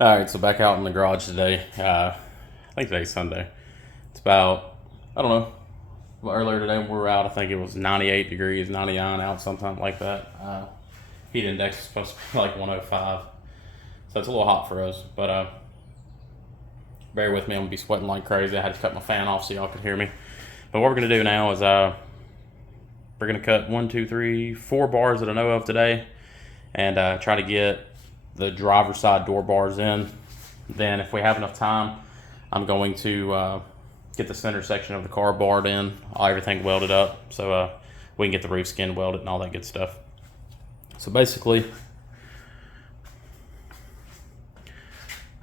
All right, so back out in the garage today. I think today's Sunday. It's about, I don't know, earlier today when we were out, I think it was 98 degrees, 99 out, something like that. Heat index is supposed to be like 105. So it's a little hot for us, but bear with me, I'm going to be sweating like crazy. I had to cut my fan off so y'all could hear me. But what we're going to do now is we're going to cut 1, 2, 3, 4 bars that I know of today and try to get the driver's side door bars in. Then if we have enough time, I'm going to get the center section of the car barred in, everything welded up, so we can get the roof skin welded and all that good stuff. So basically,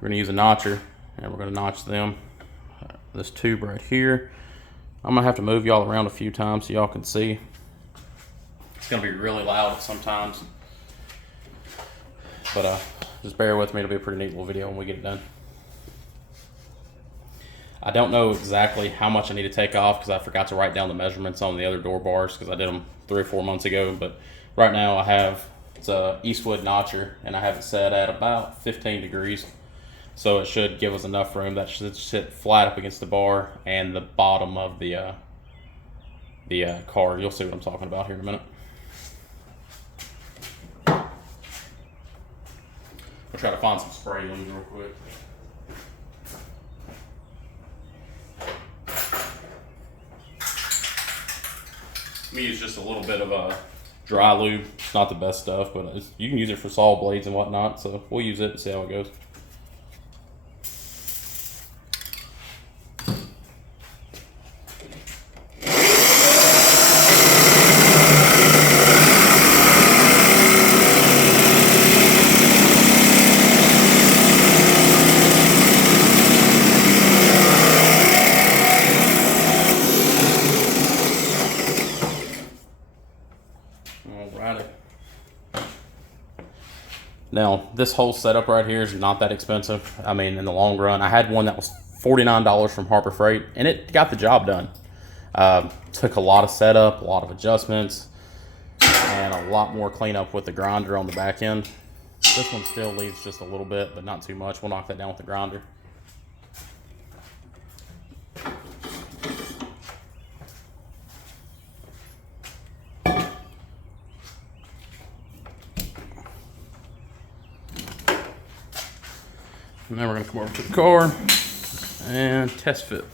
we're going to use a notcher, and we're going to notch them. This tube right here, I'm going to have to move y'all around a few times so y'all can see. It's going to be really loud sometimes. But just bear with me, it'll be a pretty neat little video when we get it done. I don't know exactly how much I need to take off because I forgot to write down the measurements on the other door bars because I did them 3 or 4 months ago. But right now I have, it's a Eastwood notcher and I have it set at about 15 degrees. So it should give us enough room. That should sit flat up against the bar and the bottom of the car. You'll see what I'm talking about here in a minute. We'll try to find some spray lube real quick. I'm gonna use just a little bit of a dry lube. It's not the best stuff, but you can use it for saw blades and whatnot. So we'll use it and see how it goes. Alrighty. Now, this whole setup right here is not that expensive. I mean, in the long run, I had one that was $49 from Harbor Freight, and it got the job done. Took a lot of setup, a lot of adjustments, and a lot more cleanup with the grinder on the back end. This one still leaves just a little bit, but not too much. We'll knock that down with the grinder. And then we're going to come over to the car and test fit.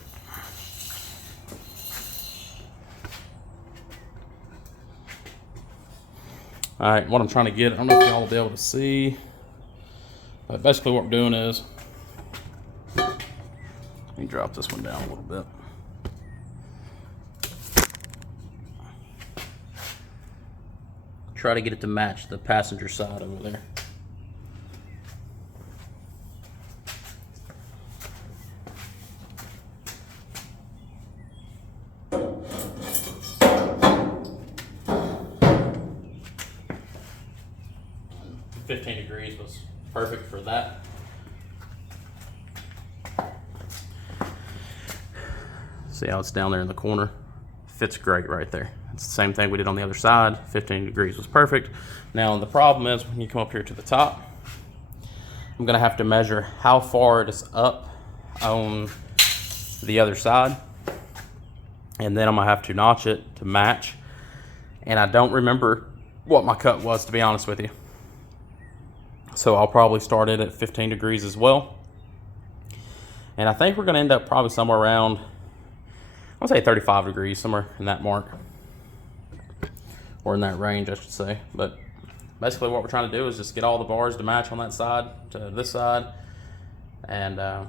All right, what I'm trying to get, I don't know if y'all will be able to see, but basically what we're doing is, let me drop this one down a little bit. Try to get it to match the passenger side over there. And 15 degrees was perfect for that. See how it's down there in the corner? Fits great right there. It's the same thing we did on the other side. 15 degrees was perfect. Now the problem is when you come up here to the top, I'm gonna have to measure how far it is up on the other side. And then I'm gonna have to notch it to match. And I don't remember what my cut was, to be honest with you. So I'll probably start it at 15 degrees as well. And I think we're gonna end up probably somewhere around, I'll say 35 degrees, somewhere in that mark. Or in that range, I should say. But basically what we're trying to do is just get all the bars to match on that side to this side. And I've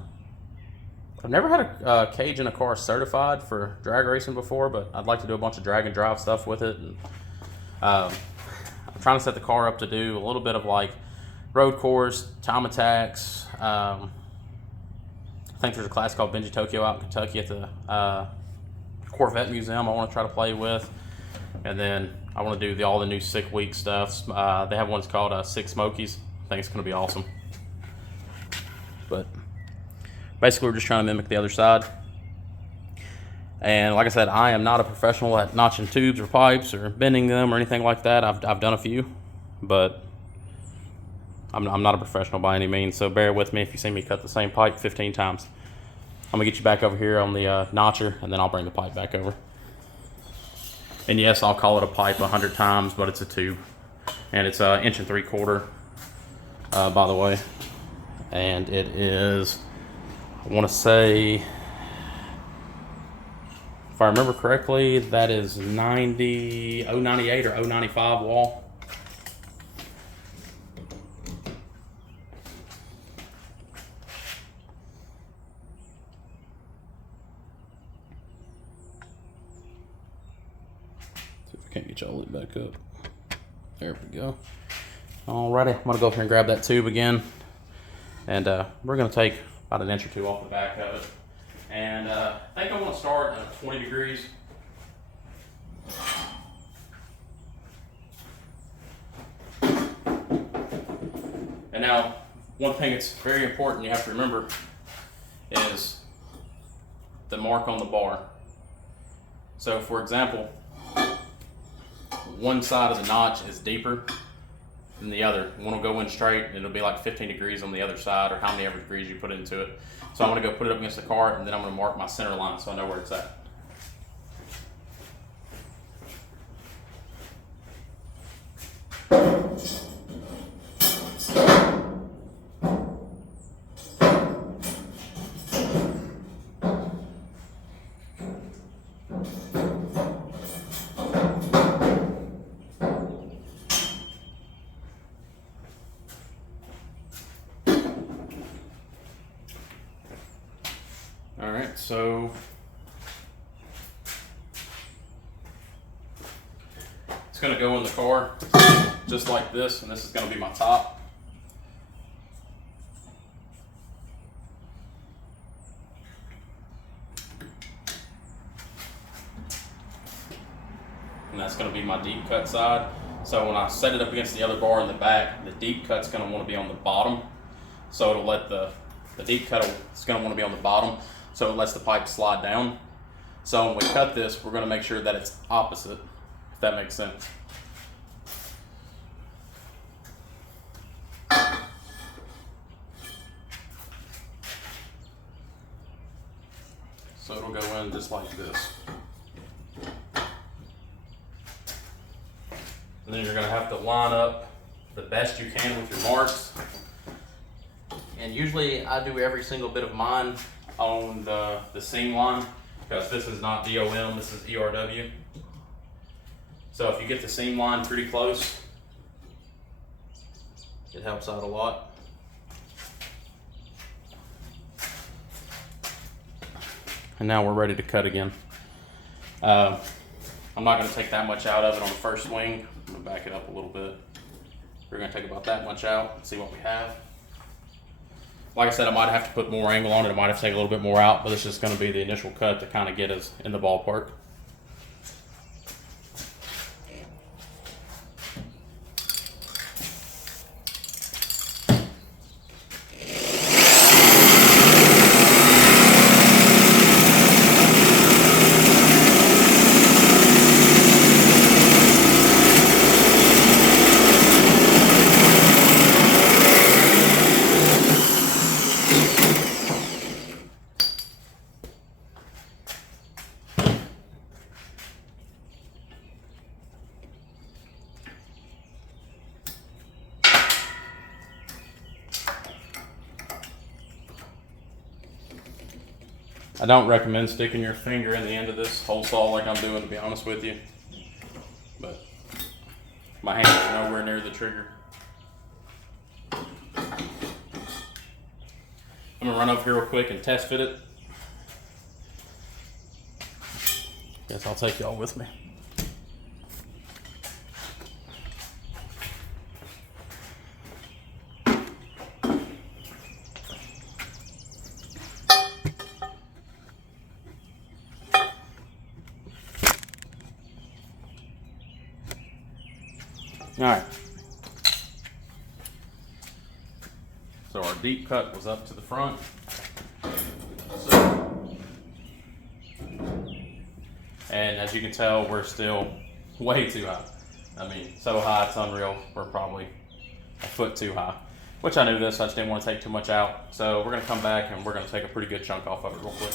never had a cage in a car certified for drag racing before, but I'd like to do a bunch of drag and drive stuff with it. And, I'm trying to set the car up to do a little bit of like road course, time attacks. I think there's a class called Benji Tokyo out in Kentucky at the Corvette Museum I want to try to play with. And then I want to do all the new Sick Week stuff. They have one that's called Sick Smokies. I think it's going to be awesome. But basically we're just trying to mimic the other side. And like I said, I am not a professional at notching tubes or pipes or bending them or anything like that. I've done a few, but I'm not a professional by any means, so bear with me if you see me cut the same pipe 15 times. I'm gonna get you back over here on the notcher, and then I'll bring the pipe back over. And yes, I'll call it a pipe 100 times, but it's a tube. And it's 1 3/4 inch, by the way. And it is, I wanna say, if I remember correctly, that is 098 or 095 wall. Can't get y'all lit back up. There we go. Alrighty, I'm gonna go here and grab that tube again, and we're gonna take about 1 or 2 inches off the back of it. And I think I want to start at 20 degrees. And now, one thing that's very important you have to remember is the mark on the bar. So, for example, one side of the notch is deeper than the other. One will go in straight and it'll be like 15 degrees on the other side, or how many ever degrees you put into it. So I'm gonna go put it up against the cart, and then I'm gonna mark my center line so I know where it's at. All right, so it's gonna go in the car just like this, and this is gonna be my top. And that's gonna be my deep cut side. So when I set it up against the other bar in the back, the deep cut's gonna wanna be on the bottom. So it'll let the deep cut is gonna wanna be on the bottom. So it lets the pipe slide down. So when we cut this, we're gonna make sure that it's opposite, if that makes sense. So it'll go in just like this. And then you're gonna have to line up the best you can with your marks. And usually I do every single bit of mine on the seam line, because this is not DOM, this is ERW. So if you get the seam line pretty close, it helps out a lot. And now we're ready to cut again. I'm not gonna take that much out of it on the first swing. I'm gonna back it up a little bit. We're gonna take about that much out and see what we have. Like I said, I might have to put more angle on it. I might have to take a little bit more out, but it's just going to be the initial cut to kind of get us in the ballpark. I don't recommend sticking your finger in the end of this hole saw like I'm doing, to be honest with you. But my hands are nowhere near the trigger. I'm gonna run over here real quick and test fit it. Guess I'll take y'all with me. All right, so our deep cut was up to the front. And as you can tell, we're still way too high. I mean, so high it's unreal. We're probably a foot too high. which I knew this, I just didn't want to take too much out. So we're gonna come back and we're gonna take a pretty good chunk off of it real quick.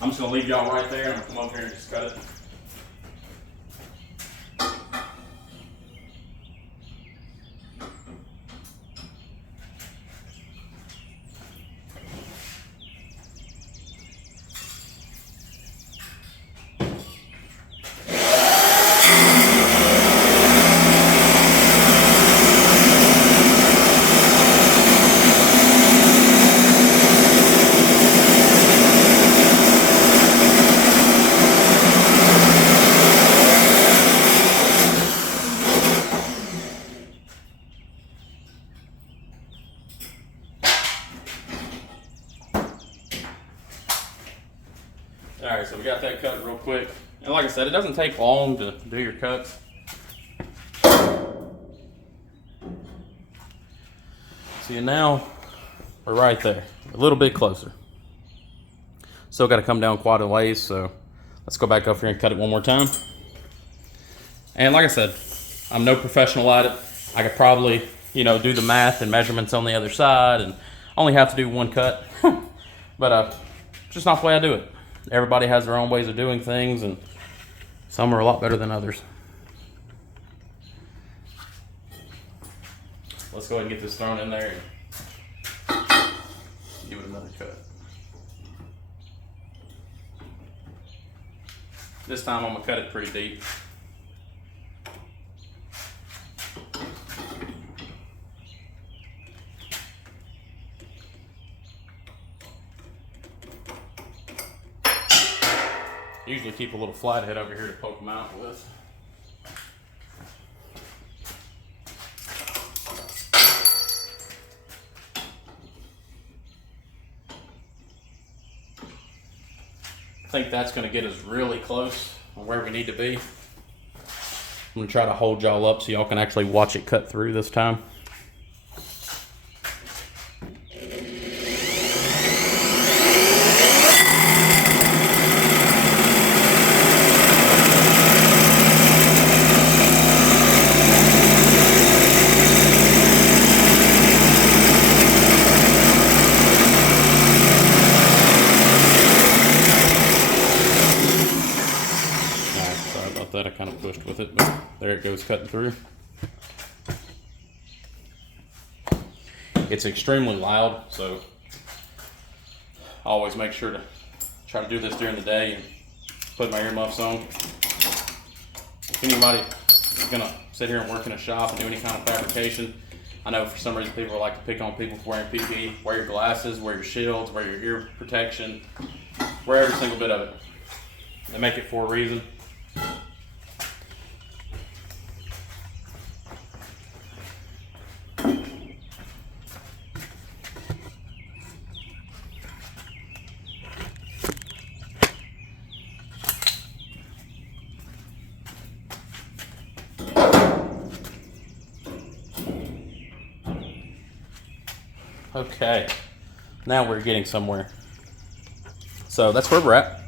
I'm just gonna leave y'all right there and I'm gonna come over here and just cut it. Alright, so we got that cut real quick. And like I said, it doesn't take long to do your cuts. See, now we're right there, a little bit closer. Still got to come down quite a ways, so let's go back up here and cut it one more time. And like I said, I'm no professional at it. I could probably, do the math and measurements on the other side and only have to do one cut. But just not the way I do it. Everybody has their own ways of doing things, and some are a lot better than others. Let's go ahead and get this thrown in there and give it another cut. This time I'm gonna cut it pretty deep. Usually keep a little flathead over here to poke them out with. I think that's going to get us really close on where we need to be. I'm going to try to hold y'all up so y'all can actually watch it cut through this time. That I kind of pushed with it, but there it goes, cutting through. It's extremely loud, so I always make sure to try to do this during the day and put my earmuffs on. If anybody is gonna sit here and work in a shop and do any kind of fabrication, I know for some reason people like to pick on people for wearing PPE. Wear your glasses, wear your shields, wear your ear protection, wear every single bit of it. They make it for a reason. Okay, now we're getting somewhere. So that's where we're at.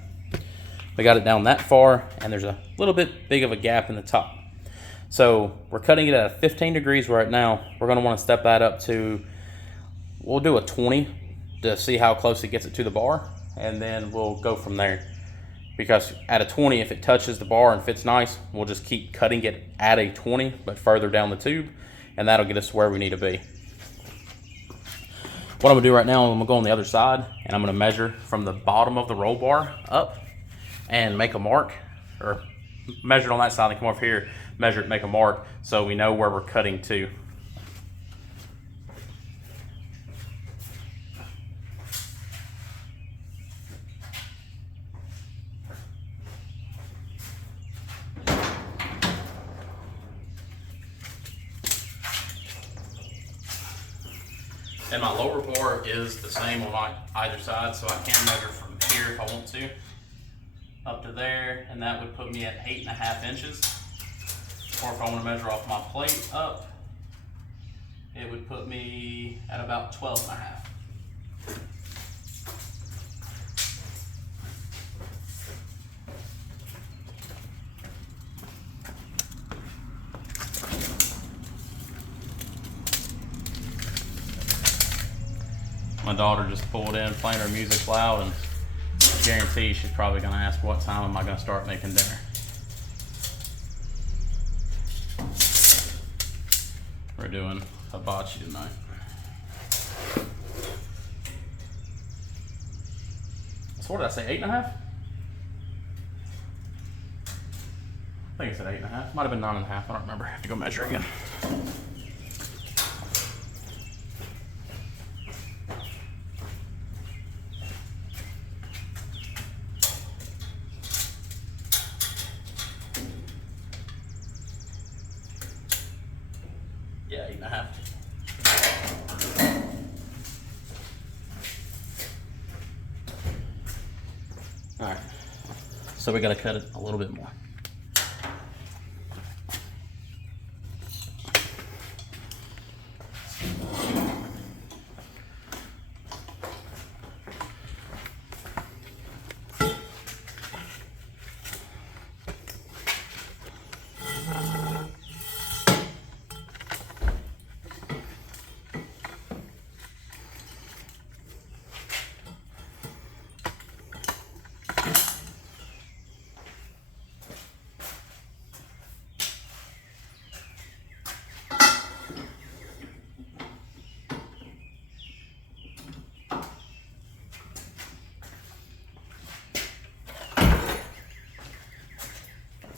We got it down that far, and there's a little bit big of a gap in the top. So we're cutting it at 15 degrees right now. We're gonna wanna step that up to, we'll do a 20 to see how close it gets it to the bar, and then we'll go from there. Because at a 20, if it touches the bar and fits nice, we'll just keep cutting it at a 20, but further down the tube, and that'll get us to where we need to be. What I'm gonna do right now, I'm gonna go on the other side and I'm gonna measure from the bottom of the roll bar up and make a mark, or measure it on that side and come over here, measure it, make a mark, so we know where we're cutting to. And my lower bar is the same on either side, so I can measure from here if I want to, up to there, and that would put me at 8.5 inches. Or if I want to measure off my plate up, it would put me at about 12.5. My daughter just pulled in playing her music loud, and I guarantee she's probably gonna ask what time am I gonna start making dinner. We're doing hibachi tonight. So what did I say, 8.5? I think I said 8.5. Might have been 9.5. I don't remember. I have to go measure again. Yeah, 8.5. All right. So we got to cut it a little bit more.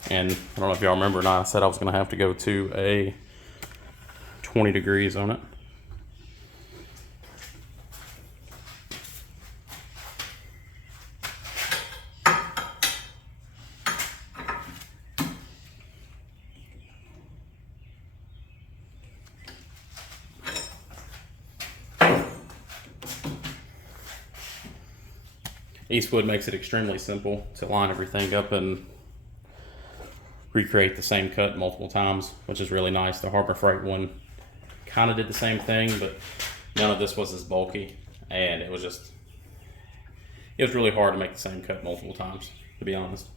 And I don't know if y'all remember or not, I said I was gonna have to go to a 20 degrees on it. Eastwood makes it extremely simple to line everything up and recreate the same cut multiple times, which is really nice. The Harbor Freight one kind of did the same thing, but none of this was as bulky, and it was really hard to make the same cut multiple times, to be honest.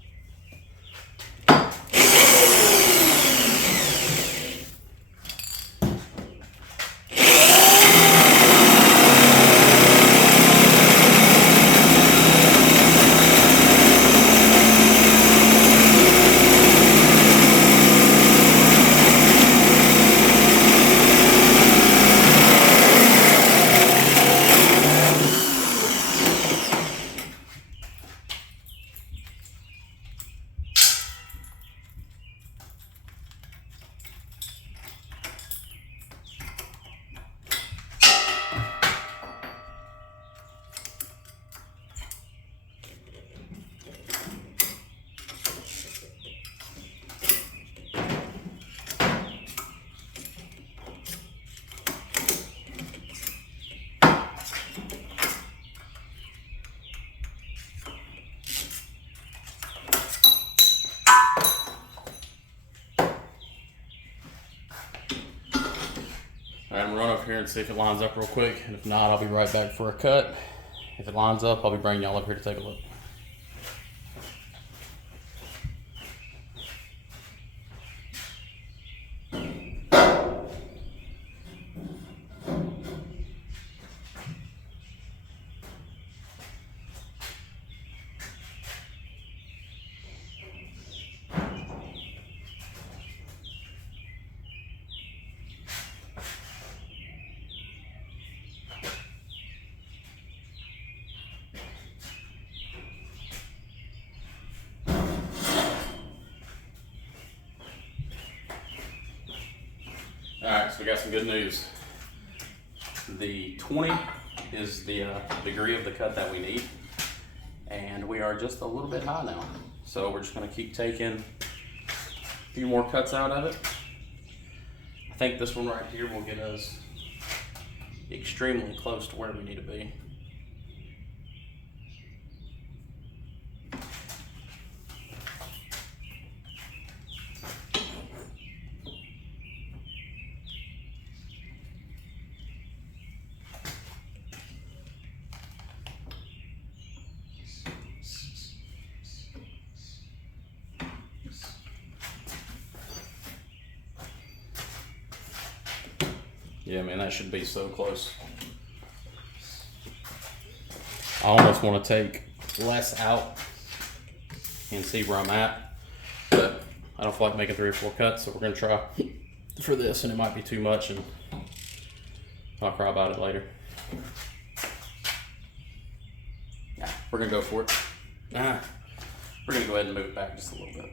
Alright, I'm gonna run over here and see if it lines up real quick, and if not, I'll be right back for a cut. If it lines up, I'll be bringing y'all up here to take a look. Alright, so we got some good news. The 20 is the degree of the cut that we need, and we are just a little bit high now. So we're just going to keep taking a few more cuts out of it. I think this one right here will get us extremely close to where we need to be. Yeah, man, that should be so close. I almost want to take less out and see where I'm at, but I don't feel like making 3 or 4 cuts, so we're going to try for this, and it might be too much, and I'll cry about it later. Nah, we're going to go for it. Nah, we're going to go ahead and move it back just a little bit.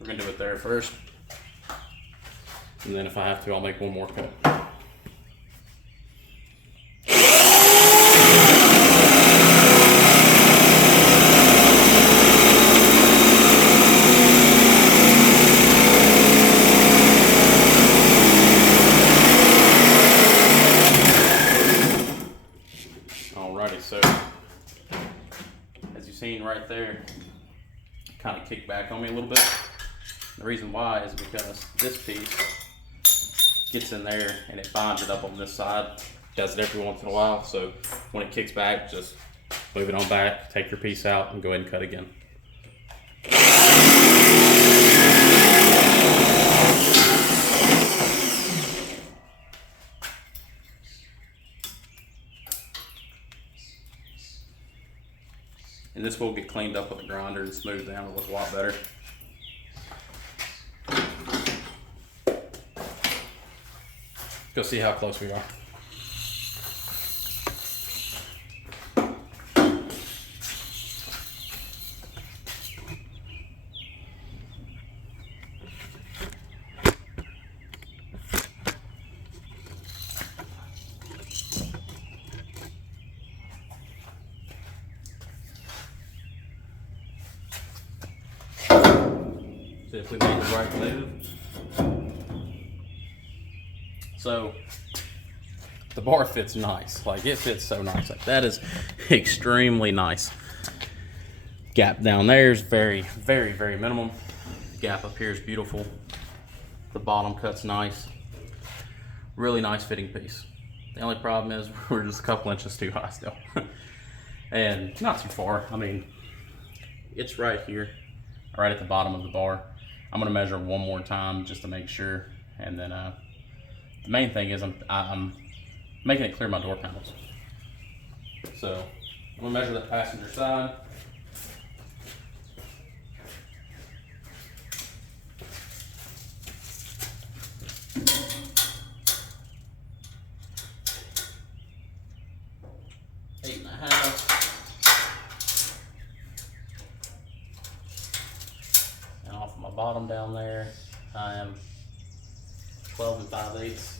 We're going to do it there first, and then if I have to, I'll make one more cut. Alrighty, so as you've seen right there, kind of kicked back on me a little bit. The reason why is because this piece gets in there and it binds it up on this side. Does it every once in a while, so when it kicks back, just move it on back, take your piece out, and go ahead and cut again. And this will get cleaned up with a grinder and smoothed down. It'll look a lot better. Go see how close we are. See if we made the right move. So the bar fits nice. Like, it fits so nice. Like, that is extremely nice. Gap down there is very, very, very minimum. Gap up here is beautiful. The bottom cut's nice. Really nice fitting piece. The only problem is we're just a couple inches too high still. And not too far. I mean, it's right here, right at the bottom of the bar. I'm gonna measure one more time just to make sure, and then the main thing is I'm making it clear my door panels. So I'm gonna measure the passenger side. Bottom down there, I am 12 5/8.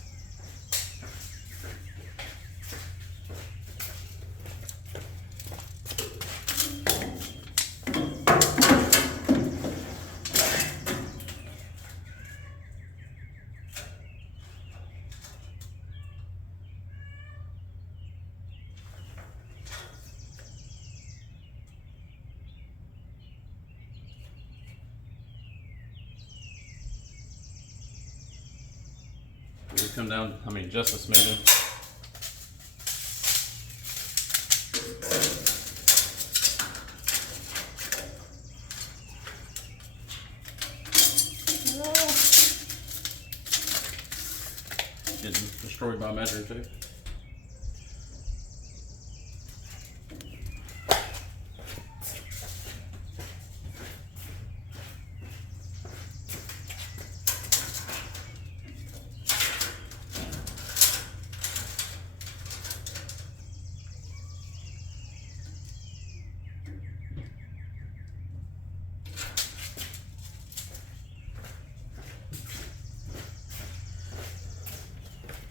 We come down, I mean, just a smidgen. Getting destroyed by measuring too.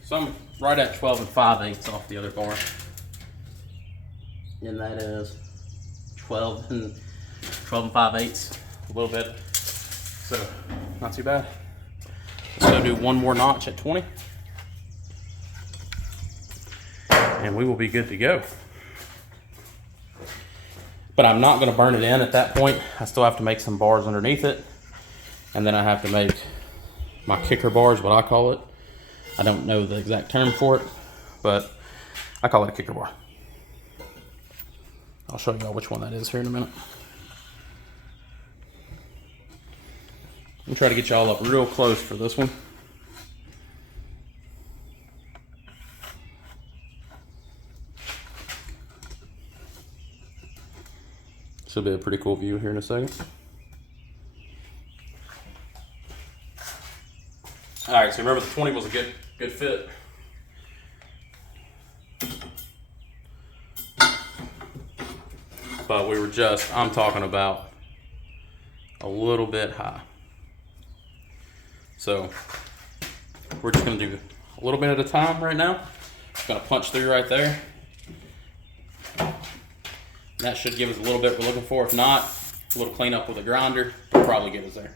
So I'm right at 12 5/8 off the other bar. And that is 12 5/8, a little bit. So not too bad. Let's go do one more notch at 20. And we will be good to go. But I'm not gonna burn it in at that point. I still have to make some bars underneath it. And then I have to make my kicker bars, what I call it. I don't know the exact term for it, but I call it a kicker bar. I'll show you all which one that is here in a minute. I'm gonna try to get y'all up real close for this one. Should be a pretty cool view here in a second. All right, so remember the 20 was a good fit. But we were just, I'm talking about a little bit high. So we're just gonna do a little bit at a time right now. Just gonna punch through right there. That should give us a little bit we're looking for. If not, a little cleanup with a grinder will probably get us there.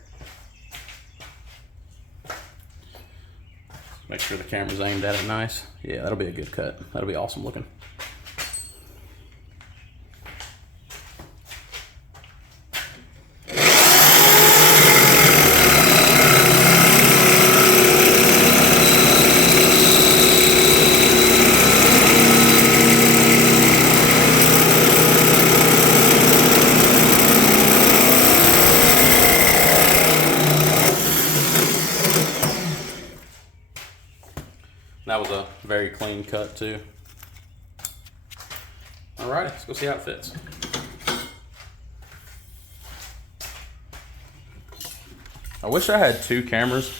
Make sure the camera's aimed at it nice. Yeah, that'll be a good cut. That'll be awesome looking. That was a very clean cut too. Alrighty, let's go see how it fits. I wish I had two cameras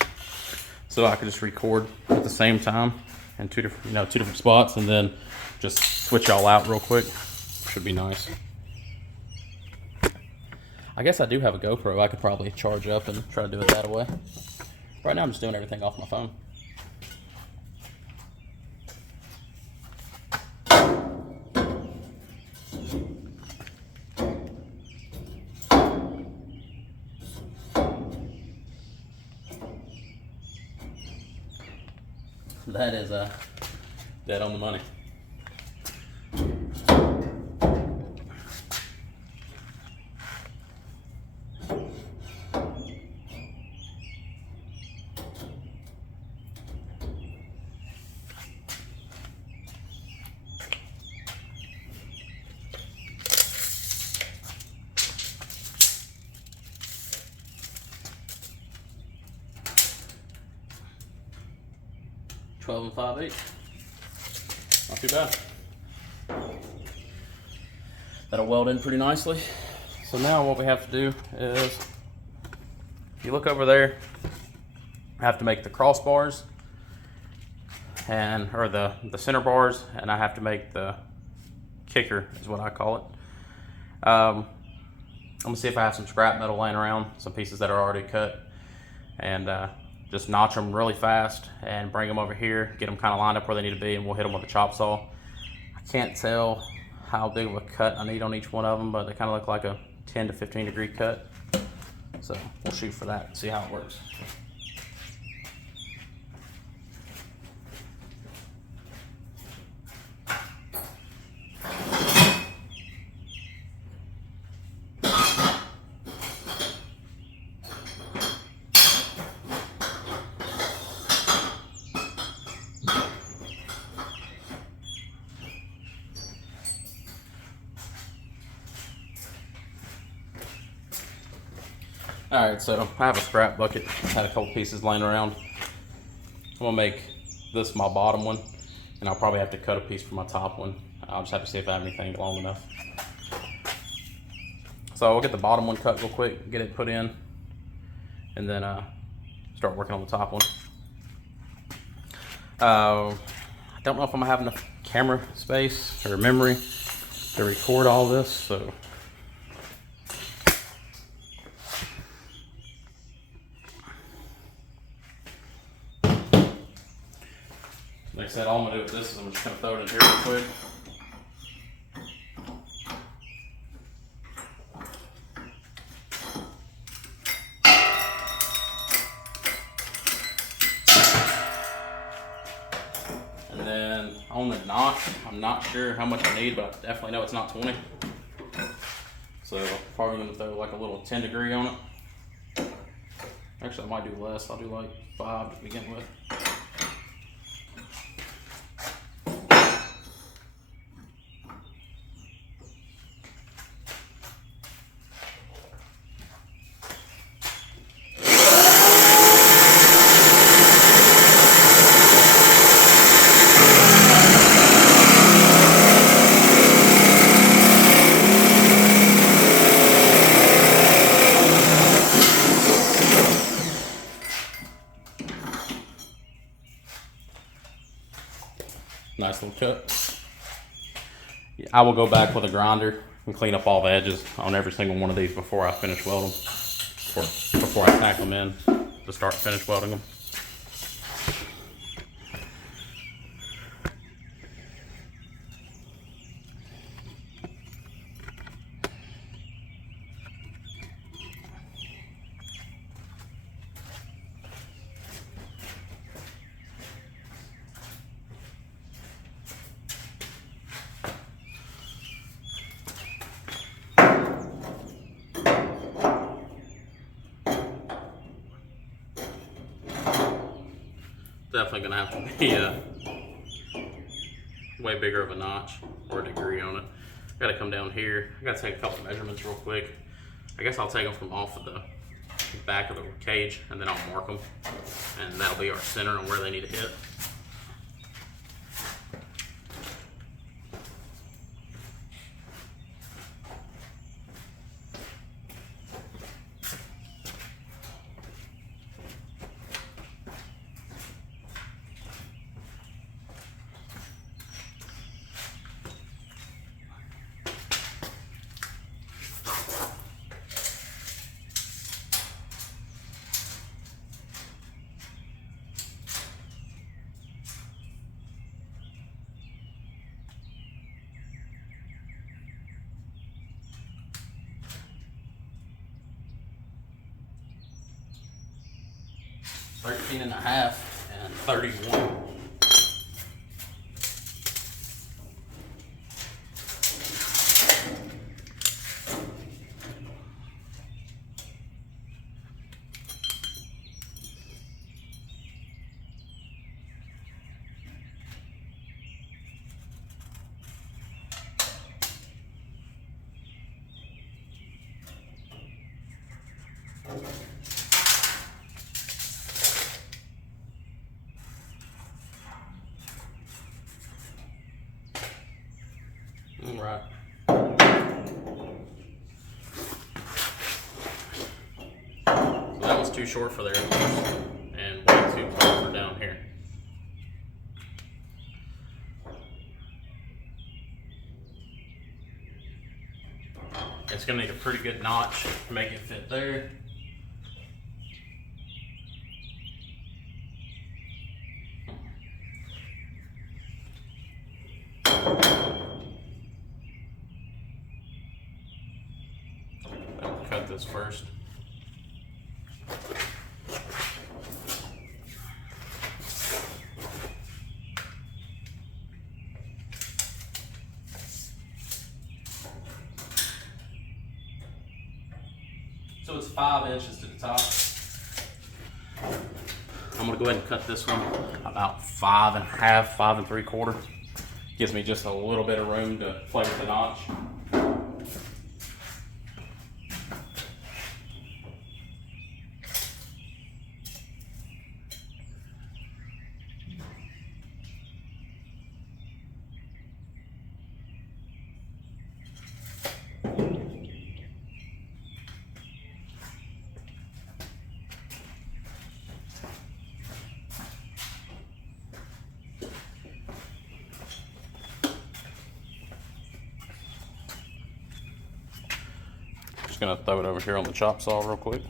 so I could just record at the same time in two different spots and then just switch y'all out real quick. Should be nice. I guess I do have a GoPro I could probably charge up and try to do it that way. Right now I'm just doing everything off my phone. That is dead on the money. $12 and 5/8. Not too bad. That'll weld in pretty nicely. So now what we have to do is, if you look over there, I have to make the crossbars or the center bars, and I have to make the kicker is what I call it. I'm gonna see if I have some scrap metal laying around, some pieces that are already cut, and just notch them really fast and bring them over here, get them kind of lined up where they need to be, and we'll hit them with a chop saw. I can't tell how big of a cut I need on each one of them, but they kind of look like a 10 to 15 degree cut. So we'll shoot for that and see how it works. All right, so I have a scrap bucket. I had a couple pieces laying around. I'm gonna make this my bottom one, and I'll probably have to cut a piece for my top one. I'll just have to see if I have anything long enough. So I'll get the bottom one cut real quick, get it put in, and then start working on the top one. I don't know if I'm gonna have enough camera space or memory to record all this, so like I said, all I'm gonna do with this is I'm just gonna throw it in here real quick. And then on the notch, I'm not sure how much I need, but I definitely know it's not 20. So probably gonna throw like a little 10 degree on it. Actually, I might do less. I'll do like 5 to begin with. Nice little cut. I will go back with a grinder and clean up all the edges on every single one of these before I finish welding, or before I tack them in to start finish welding them. Definitely gonna have to be way bigger of a notch or a degree on it. I gotta come down here. I gotta take a couple measurements real quick. I guess I'll take them from off of the back of the cage and then I'll mark them, and that'll be our center on where they need to hit. $13.5 and 31. All right. So that was too short for there, and way too tall for down here. It's gonna need a pretty good notch to make it fit there. Cut this first. So it's 5 inches to the top. I'm gonna go ahead and cut this one about 5.5, 5 3/4. Gives me just a little bit of room to play with the notch. Just gonna throw it over here on the chop saw real quick.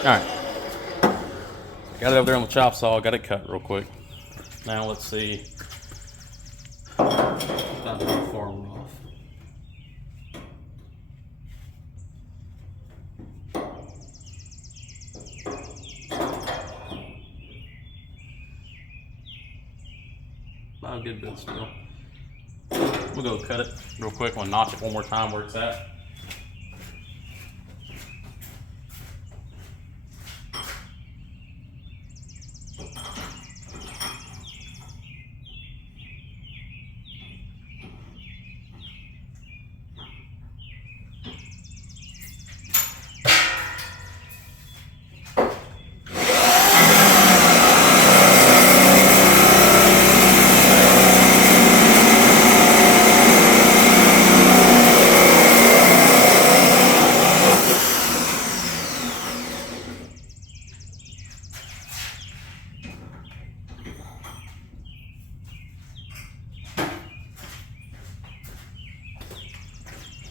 Alright, got it over there on the chop saw, got it cut real quick. Now let's see how far we're off. Not a good bit still. We'll go cut it real quick. We'll notch it one more time where it's at.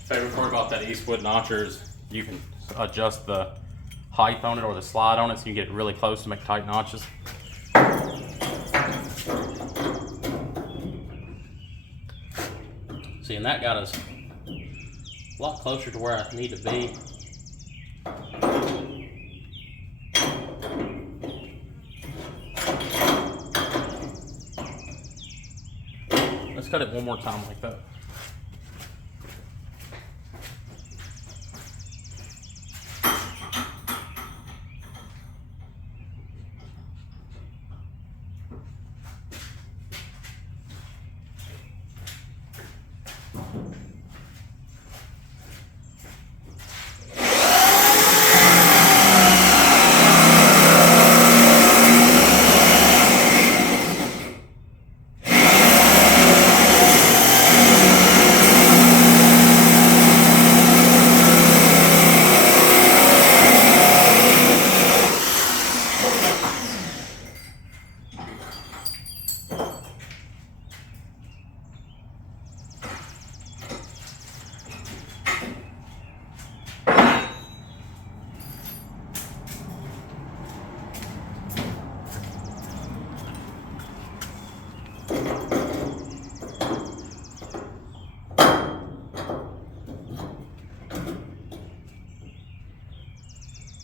Favorite part about that Eastwood notcher is you can adjust the height on it or the slide on it so you can get it really close to make tight notches. See, and that got us a lot closer to where I need to be. Let's cut it one more time like that.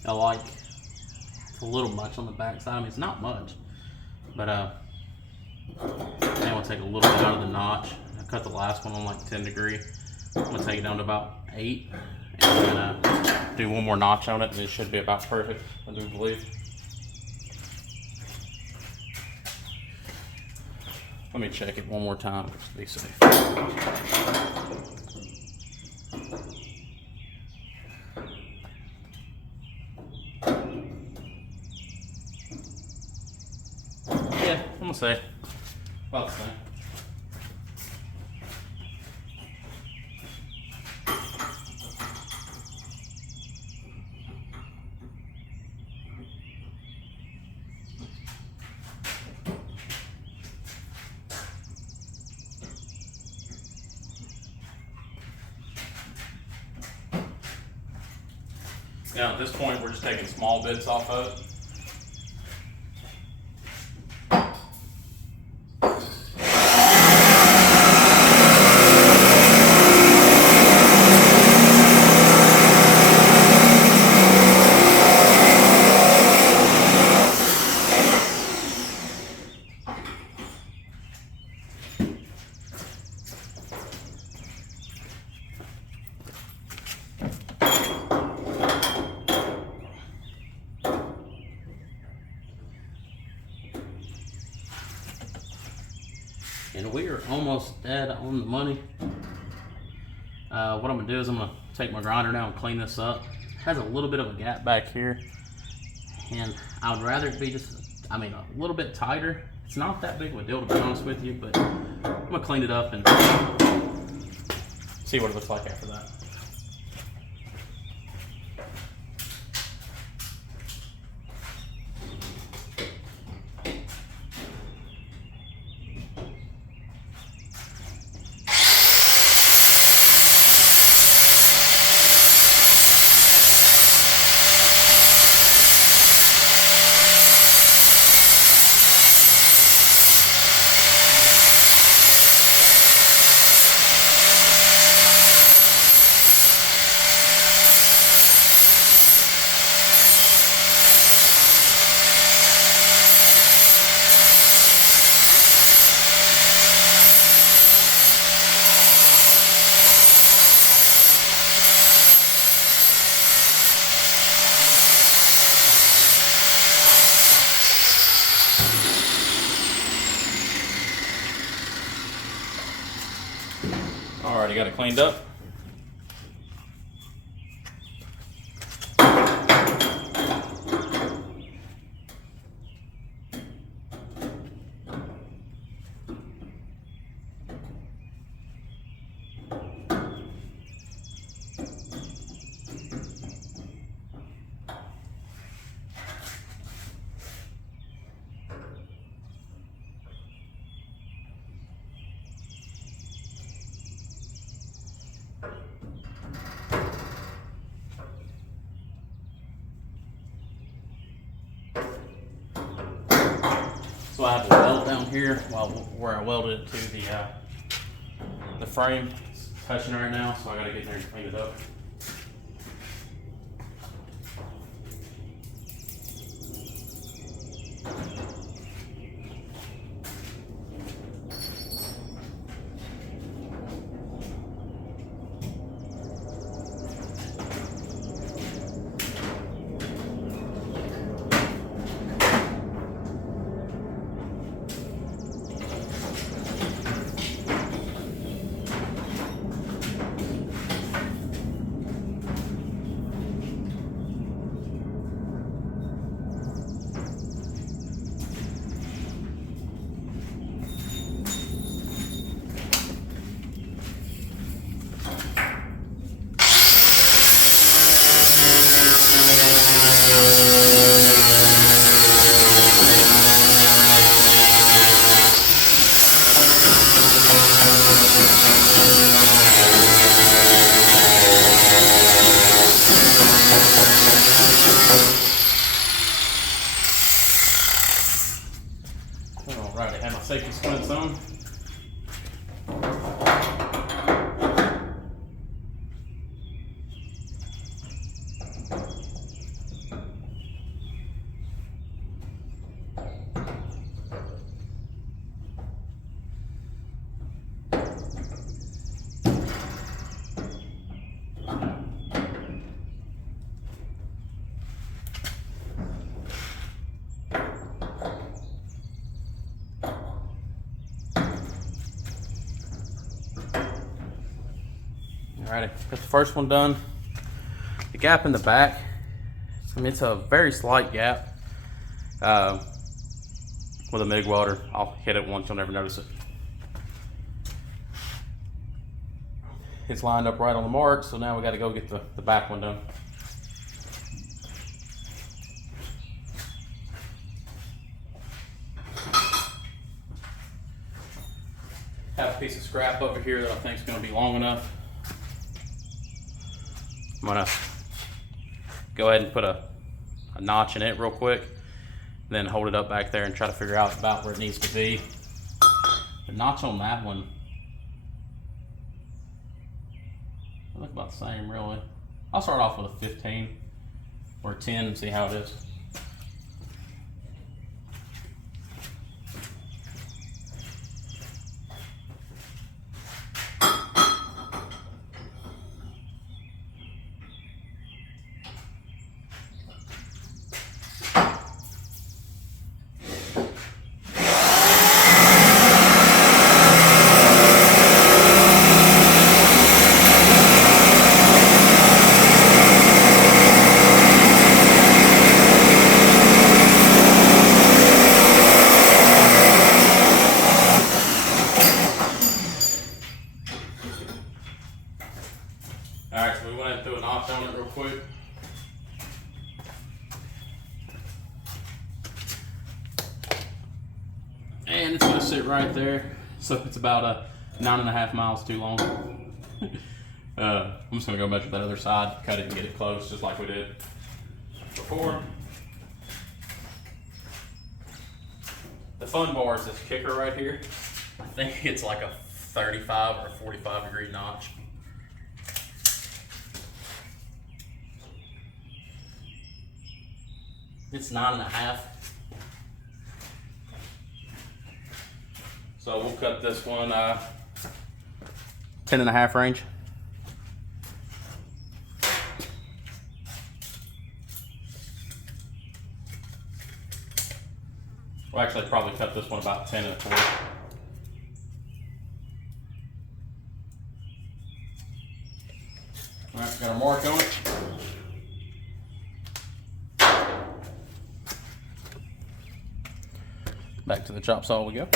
I like it's a little much on the back side. I mean, it's not much, but now we'll take a little bit out of the notch. I cut the last one on like 10 degree. I'm gonna take it down to about 8, and then do one more notch on it, and it should be about perfect, I do believe. Let me check it one more time just to be safe. Yeah, I'm gonna say about the same. Now at this point, we're just taking small bits off of it. And we are almost dead on the money. What I'm gonna do is I'm gonna take my grinder now and clean this up. It has a little bit of a gap back here, and I would rather it be just, a little bit tighter. It's not that big of a deal, to be honest with you, but I'm gonna clean it up and see what it looks like after that. already got it cleaned up. So I have a weld down here where I welded it to the frame. It's touching right now, so I gotta get in there and clean it up. Alright, I have my safety splints on. Alrighty, got the first one done. The gap in the back, I mean, it's a very slight gap. With a MIG welder, I'll hit it once, you'll never notice it. It's lined up right on the mark, so now we gotta go get the back one done. Have a piece of scrap over here that I think is gonna be long enough. I'm gonna go ahead and put a notch in it real quick, then hold it up back there and try to figure out about where it needs to be. The notch on that one, they look about the same really. I'll start off with a 15 or a 10 and see how it is. Alright, so we went and threw a notch on it real quick. And it's going to sit right there. So it's about 9.5 miles too long. I'm just going to go measure that other side, cut it and get it close just like we did before. The fun bar is this kicker right here. I think it's like a 35 or 45 degree notch. It's 9.5. So we'll cut this one 10.5 range. We'll actually probably cut this one about 10 1/4. Back to the chop saw we go.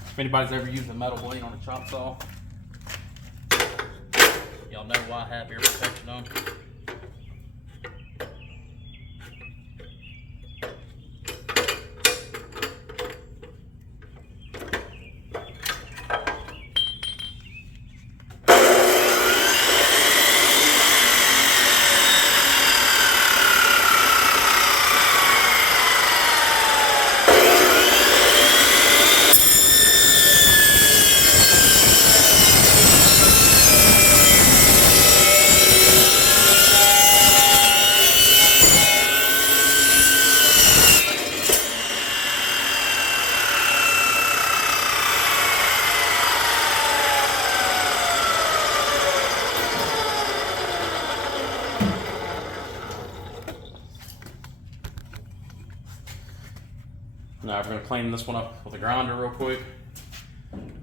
If anybody's ever used a metal blade on a chop saw, y'all know why I have ear protection on. Now we're going to clean this one up with a grinder real quick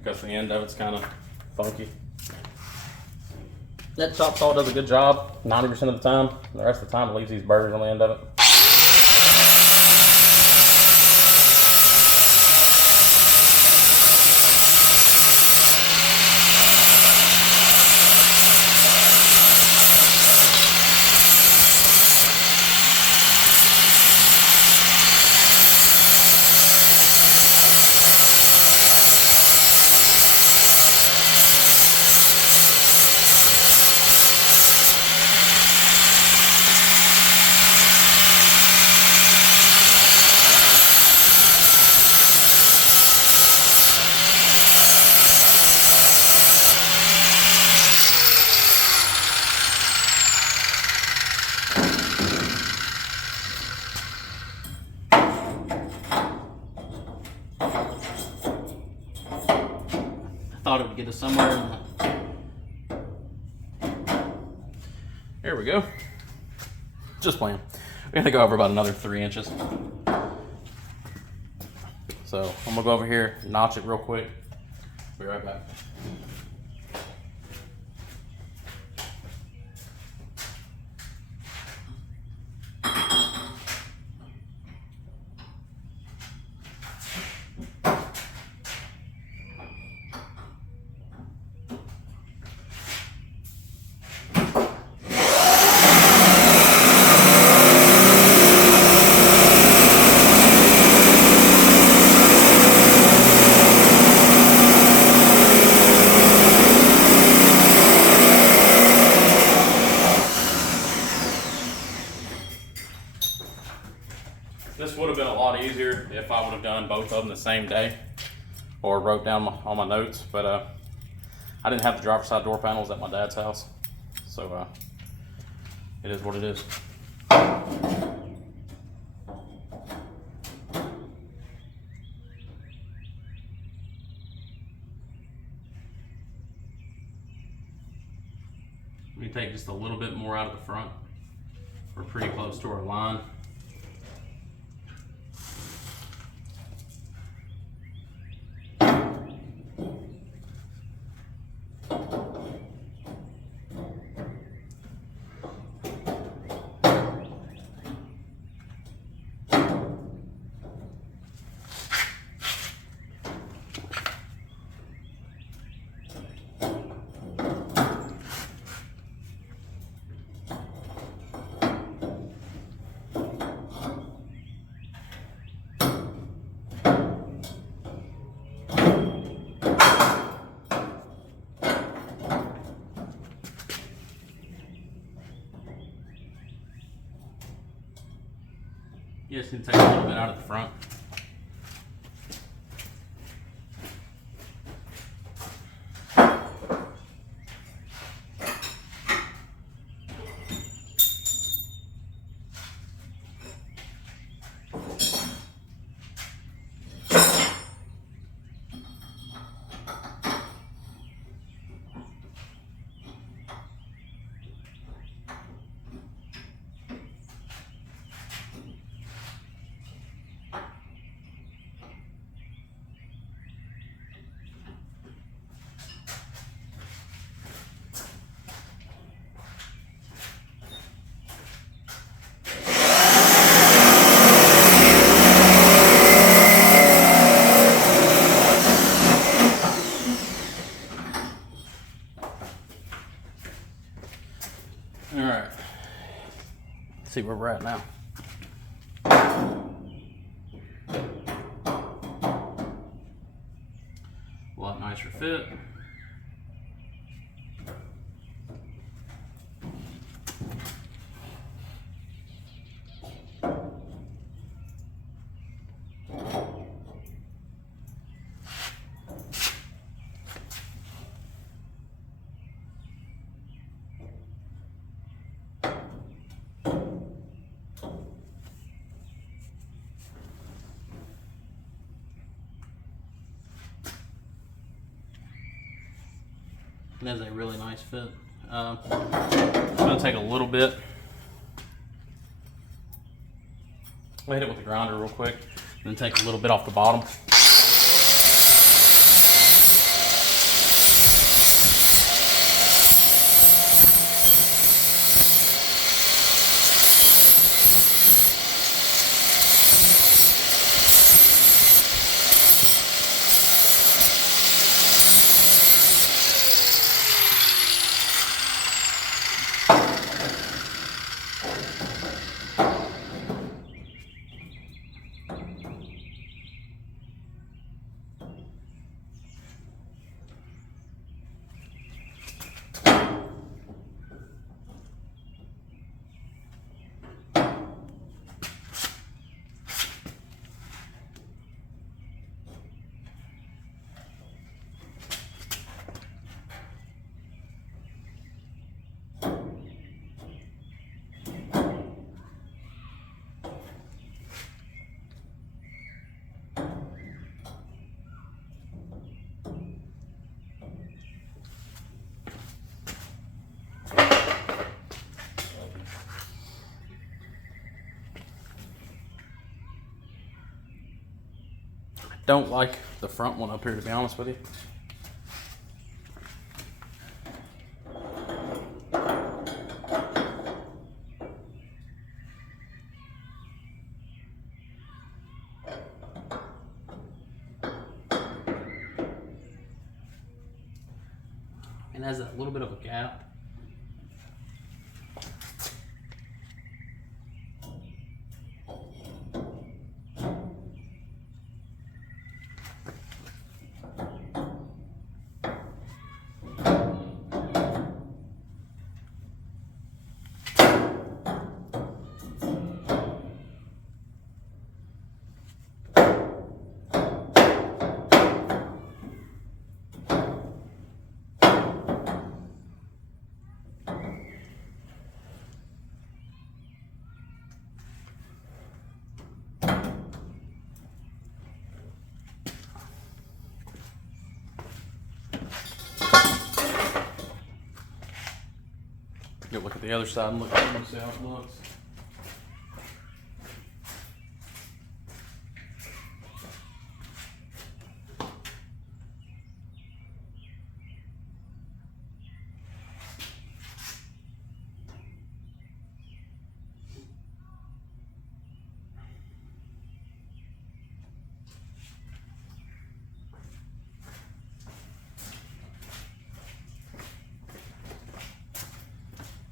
because the end of it's kind of funky. That chop saw does a good job 90% of the time. The rest of the time it leaves these burrs on the end of it. Thought it would get us somewhere. There we go. Just playing. We're gonna go over about another 3 inches. So I'm gonna go over here, notch it real quick. Be right back. This would have been a lot easier if I would have done both of them the same day or wrote down all my notes, but I didn't have the driver's side door panels at my dad's house, so it is what it is. Let me take just a little bit more out of the front. We're pretty close to our line. You just need to take a little bit out of the front. All right, let's see where we're at now. A lot nicer fit. That is a really nice fit. It's going to take a little bit. I'll hit it with the grinder real quick, and then take a little bit off the bottom. Don't like the front one up here, to be honest with you. It has that little bit of a gap. Go look at the other side and look at it and see how it looks.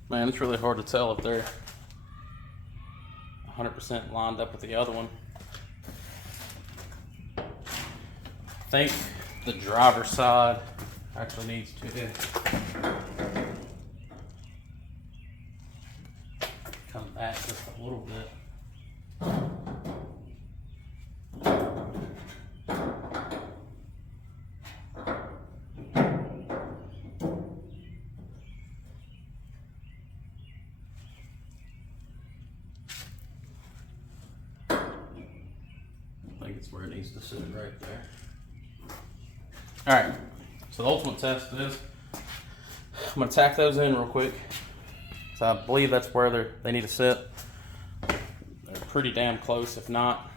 Man, it's really hard to tell if they're 100% lined up with the other one. I think the driver's side actually needs to come back just a little bit. I think it's where it needs to sit right there. All right, so the ultimate test is, I'm gonna tack those in real quick. So I believe that's where they need to sit. They're pretty damn close, if not.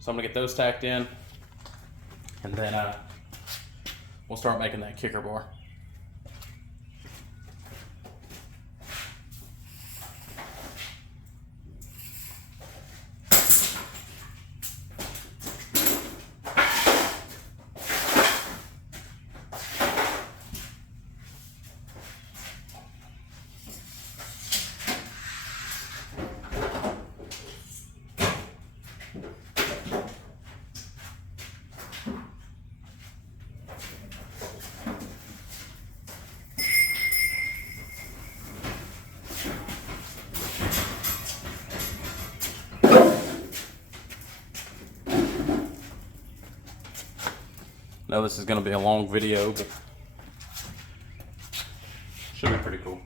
So I'm gonna get those tacked in, and then we'll start making that kicker bar. know this is going to be a long video, but should be pretty cool.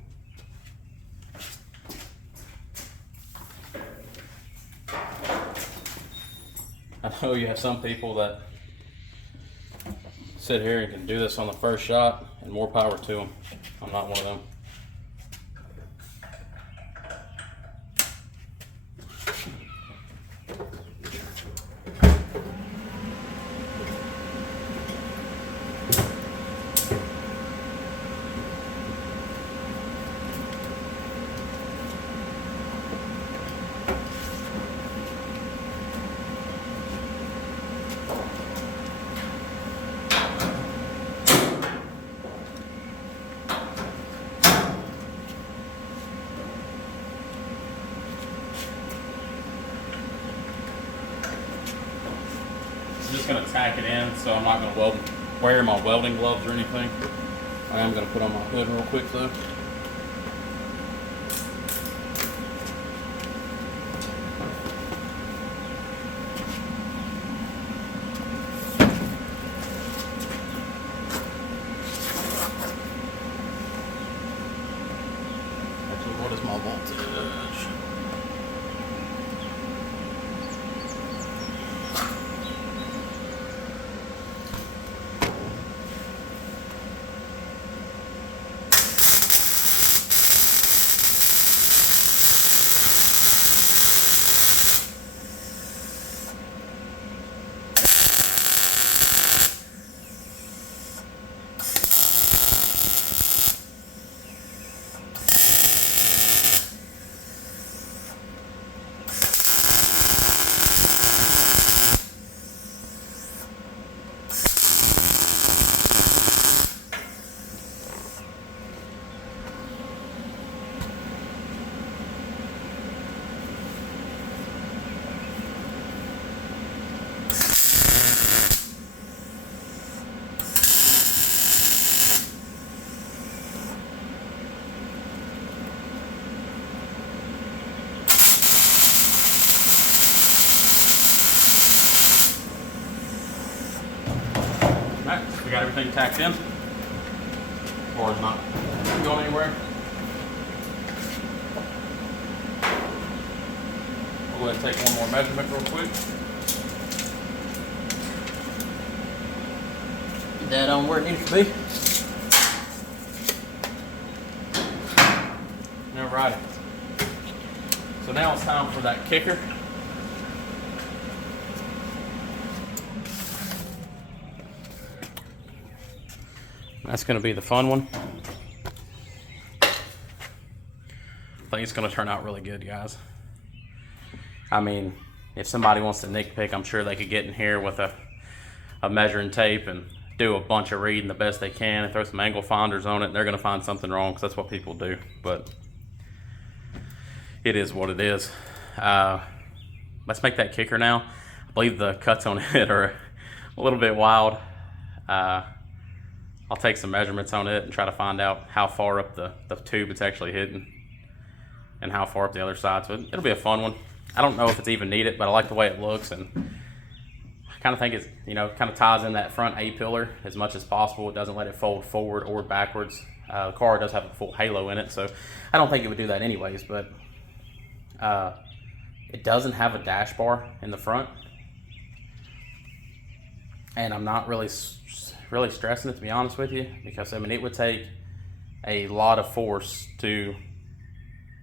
I know you have some people that sit here and can do this on the first shot, and more power to them. I'm not one of them. I'm just going to tack it in, so I'm not going to wear my welding gloves or anything. I am going to put on my hood real quick though. Actually, what is my voltage? Alright, we got everything tacked in. Or it's not going anywhere. We'll go ahead and take one more measurement real quick. Get that on where it needs to be. Alrighty. So now it's time for that kicker. That's going to be the fun one. I think it's going to turn out really good, guys. I mean, if somebody wants to nitpick, I'm sure they could get in here with a measuring tape and do a bunch of reading the best they can and throw some angle finders on it, and they're going to find something wrong, because that's what people do. But it is what it is. Let's make that kicker now. I believe the cuts on it are a little bit wild. I'll take some measurements on it and try to find out how far up the tube it's actually hitting and how far up the other side. So it'll be a fun one. I don't know if it's even needed, but I like the way it looks, and I kind of think it's, you know, kind of ties in that front A-pillar as much as possible. It doesn't let it fold forward or backwards. The car does have a full halo in it, so I don't think it would do that anyways, but it doesn't have a dash bar in the front, and I'm not really stressing it, to be honest with you, because I mean, it would take a lot of force to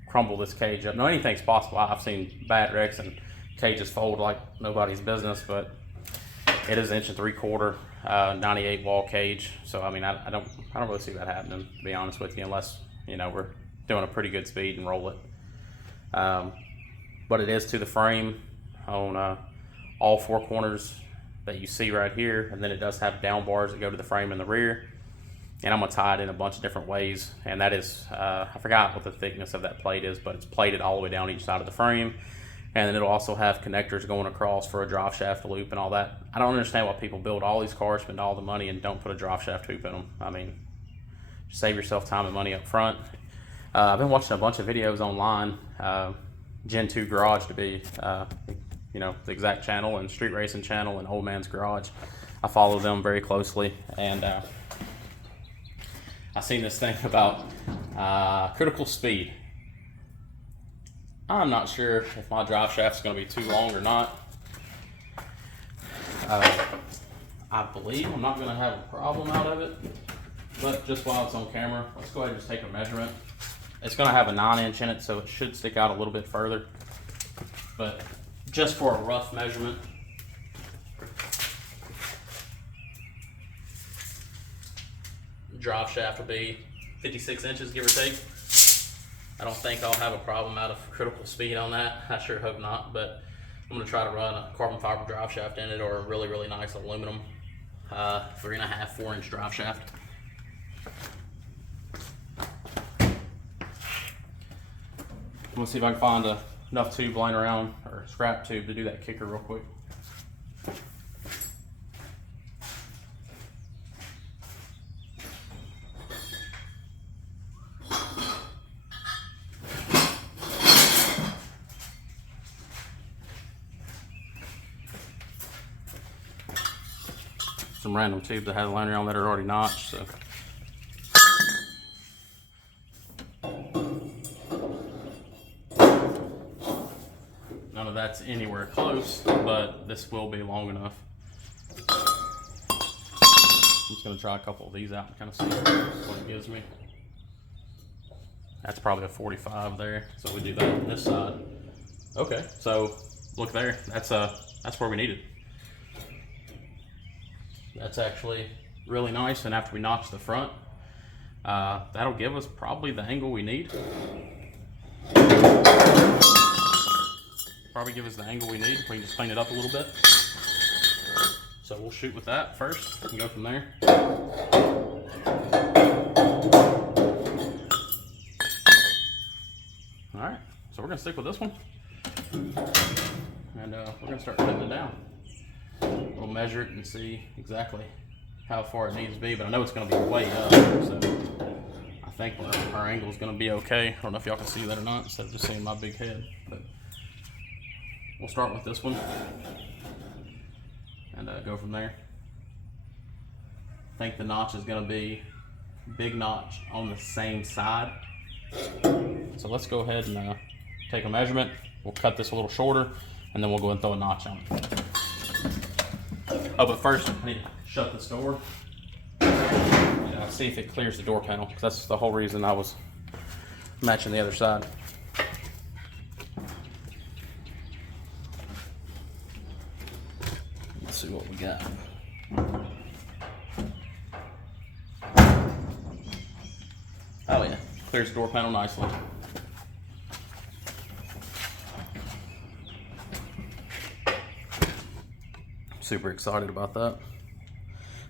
crumble this cage up. Now, anything's possible. I've seen bad wrecks and cages fold like nobody's business, but it is 1 3/4 98 wall cage. So I mean, I don't really see that happening, to be honest with you, unless, you know, we're doing a pretty good speed and roll it. But it is to the frame on all four corners that you see right here, and then it does have down bars that go to the frame in the rear, and I'm gonna tie it in a bunch of different ways. And that is, I forgot what the thickness of that plate is, but it's plated all the way down each side of the frame, and then it'll also have connectors going across for a drive shaft loop and all that. I don't understand why people build all these cars, spend all the money, and don't put a drive shaft hoop in them. I mean, save yourself time and money up front. I've been watching a bunch of videos online, Gen 2 Garage to be, you know, the exact channel, and Street Racing channel, and Old Man's Garage. I follow them very closely, and I seen this thing about critical speed. I'm not sure if my drive shaft is going to be too long or not. I believe I'm not going to have a problem out of it, but just while it's on camera, let's go ahead and just take a measurement. It's going to have a 9-inch in it, so it should stick out a little bit further, but just for a rough measurement. Drive shaft will be 56 inches, give or take. I don't think I'll have a problem out of critical speed on that. I sure hope not, but I'm going to try to run a carbon fiber drive shaft in it, or a really, really nice aluminum 3.5, 4-inch drive shaft. I'm going to see if I can find enough tube laying around, or scrap tube, to do that kicker real quick. Some random tubes I had laying around that are already notched, so. None of that's anywhere close, but this will be long enough. I'm just gonna try a couple of these out and kind of see what it gives me. That's probably a 45 there, so we do that on this side. Okay, so look there, that's where we need it. That's actually really nice, and after we notch the front, that'll give us probably the angle we need. Probably give us the angle we need. We can just clean it up a little bit. So we'll shoot with that first and go from there. All right, so we're gonna stick with this one, and we're gonna start cutting it down. We'll measure it and see exactly how far it needs to be, but I know it's going to be way up, so I think our angle is going to be okay. I don't know if y'all can see that or not, instead of just seeing my big head, but we'll start with this one and go from there. I think the notch is going to be big notch on the same side, so let's go ahead and take a measurement. We'll cut this a little shorter, and then we'll go and throw a notch on it. Oh, but first I need to shut this door and see if it clears the door panel, because that's the whole reason I was matching the other side. Let's see what we got. Oh yeah, clears the door panel nicely. Super excited about that.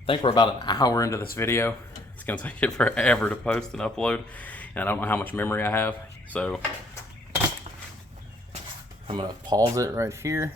I think we're about an hour into this video. It's gonna take it forever to post and upload, and I don't know how much memory I have, so I'm gonna pause it right here.